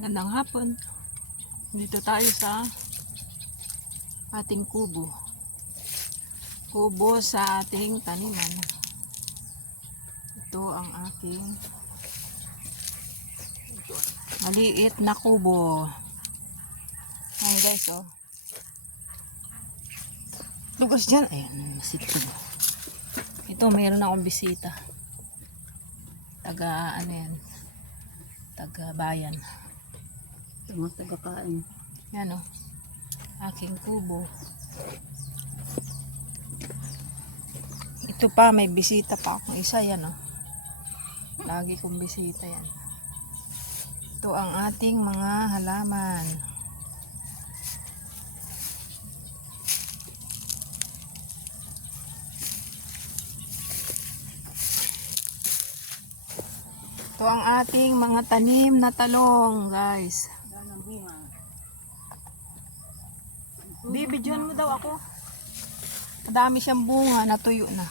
Gandang hapon. Dito tayo sa ating kubo. Kubo sa ating taniman. Ito ang aking maliit na kubo. Ayan guys, oh. Lugos dyan. Ayan, masito. Ito, mayroon akong bisita. Taga, ano yan? Taga bayan. Mga taga-kain. Yan, oh. Aking kubo. Ito pa, may bisita pa akong isa. Yan, oh. Lagi kong bisita yan. Ito ang ating mga halaman. Ito ang ating mga tanim na talong, guys. Bibidyohan mo daw ako. Madami siyang bunga, natuyo na.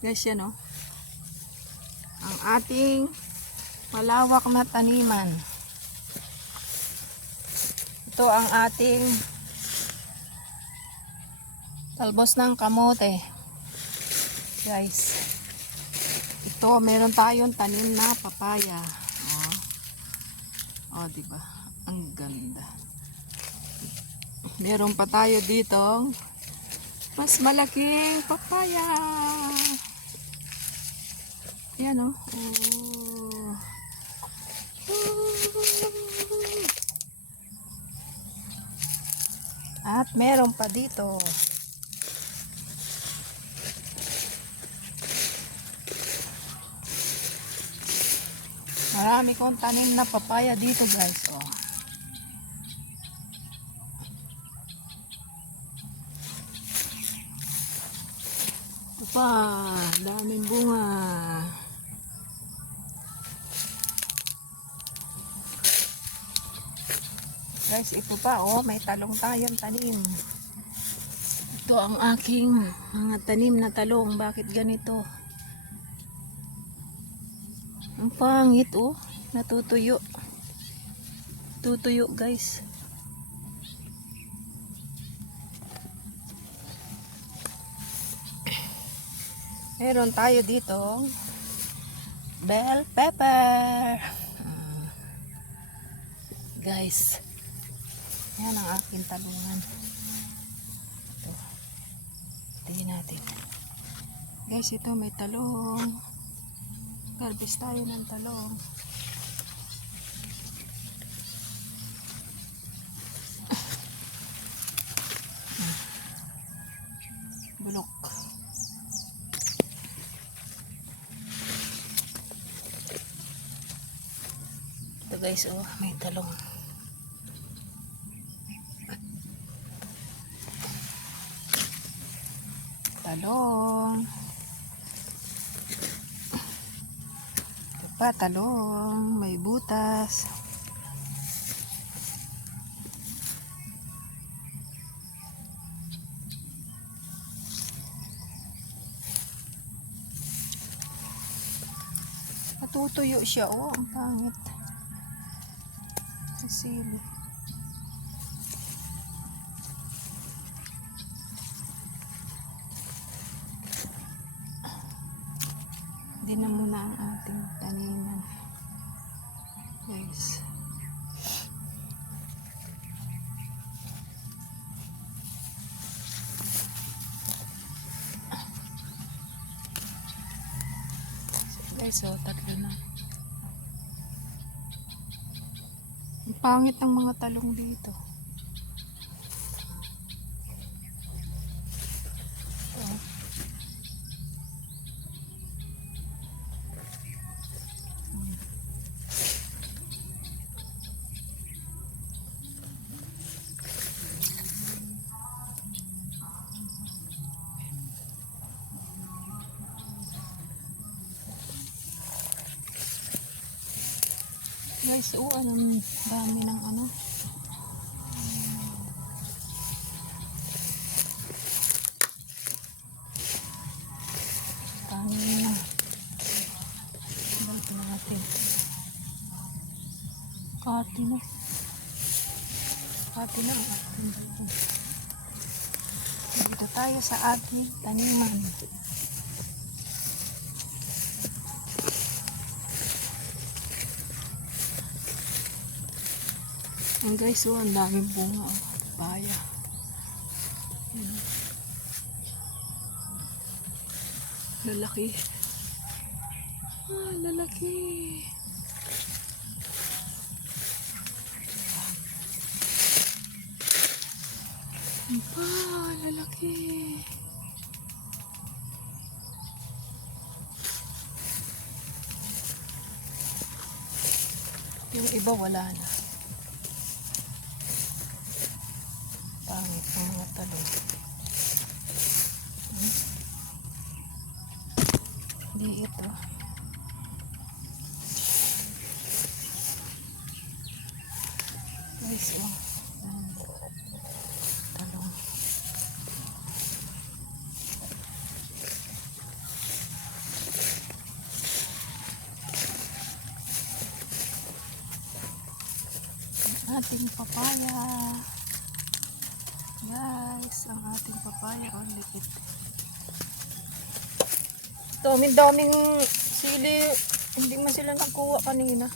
Guys, yan, oh. Ang ating malawak na taniman. Ito ang ating talbos ng kamote. Guys. Ito, meron tayong tanim na papaya. Oh, diba? Ang ganda. Meron pa tayo dito mas malaking papaya. Yan, oh. At meron pa dito. Marami kong tanim na papaya dito, guys. Oh. Ito pa, daming bunga. Guys, ito pa, oh, may talong tayong tanim. Ito ang aking mga tanim na talong. Bakit ganito? Ang pangit, oh. Natutuyo. Tutuyo, guys. Meron tayo dito bell pepper. Guys, yan ang aking talungan. Ito. Tingnan natin. Guys, ito may talong. Harvest tayo ng talong. Bulok. Ito guys, oh, may talong. Talong. Ito pa, talong. May butas. Natutuyo siya, oh, ang pangit. Sili. Hindi na muna ang ating taniman, guys. Guys, so tatlo na. Ang pangit ng mga talong dito. Guys, oh, anong dami ng ano. Dami na. Balik natin. Hati na. Hati na ang ating bunga. Dito tayo sa ating taniman. Ayan guys, oh, ang daming bunga. Oh, papaya. Ayan. Lalaki. Ah, lalaki. Ayan pa, lalaki. Yung iba wala na. Pangit ang mga talong. Hindi ito. Guys, oh. Talong. Ating papaya. Guys, ang ating papaya. Oh, likit. Daming sili. Hindi man sila nagkuha kanina.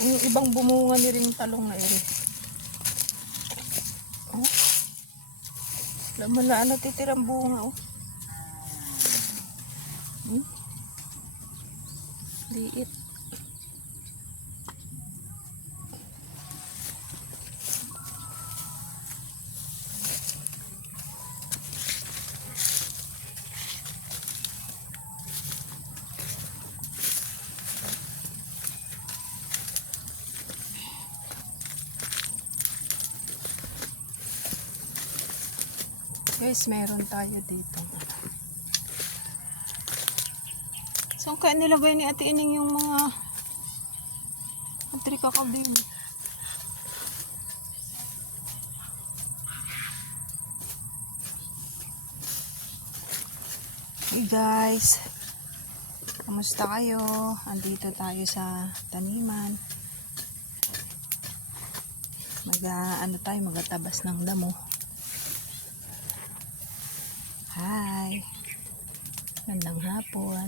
Yung ibang bumunga ni ring talong na ere. Oh. Laman na natitirang bunga, oh. Liit. Guys, meron tayo dito. Saan kaya nilagay ni Ate Ining yung mga trikakaw din? Hey guys, kamusta kayo? Andito tayo sa taniman. Magatabas ng damo. Hi. Magandang hapon.